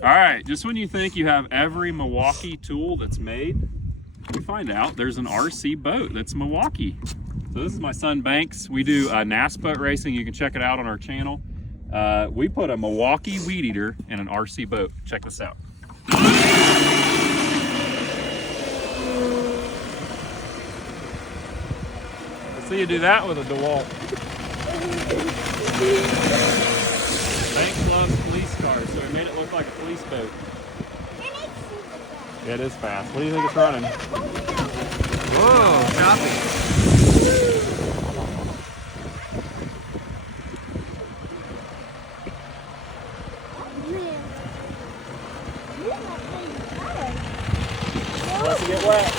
All right, just when you think you have every Milwaukee tool that's made, you find out there's an RC boat that's Milwaukee. So this is my son Banks. We do NAS boat racing. You can check it out on our channel. We put a Milwaukee weed eater in an RC boat. Check this out. Let's see you do that with a Dewalt. Banks loves police cars, so we made it look like a police boat. It is fast. What do you think it's running? Whoa, choppy. Let's get wet.